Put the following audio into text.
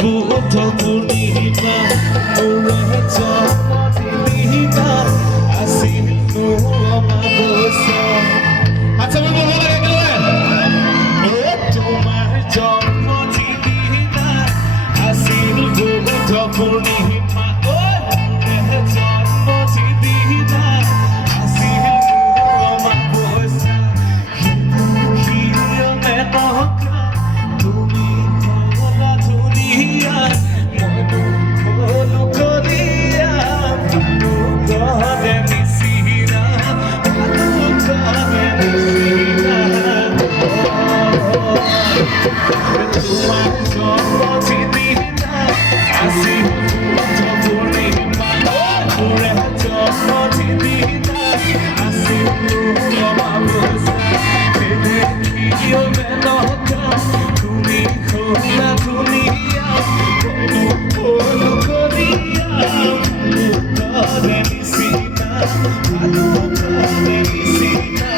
বুদ্ধ পূৰ্ণিমা মোৰে জন্মদিনা আছিল অমাৱস্যা আচ্ছা বন্ধু ভালো লাগে তোমার জন্মদিনা আছিল বুদ্ধ পূৰ্ণিমা মোৰে জন্মদিনা আছিল অমাৱস্যা তুমি ভোলা ধুনিয়া মনু ভোলু করিয়া ভালু গনে মিশিরা ভালু গনে মিশিরা তোমার জন্মদিনা আসিল বুদ্ধ পূর্ণিমা মোরে জন্মদিনা আসিল অমাবস্যা দেখিও মেনকা তুমি খোলা দুনিয়া বলু বলু করিয়া ভালু করে নিশিনা ভালু করে নিশিনা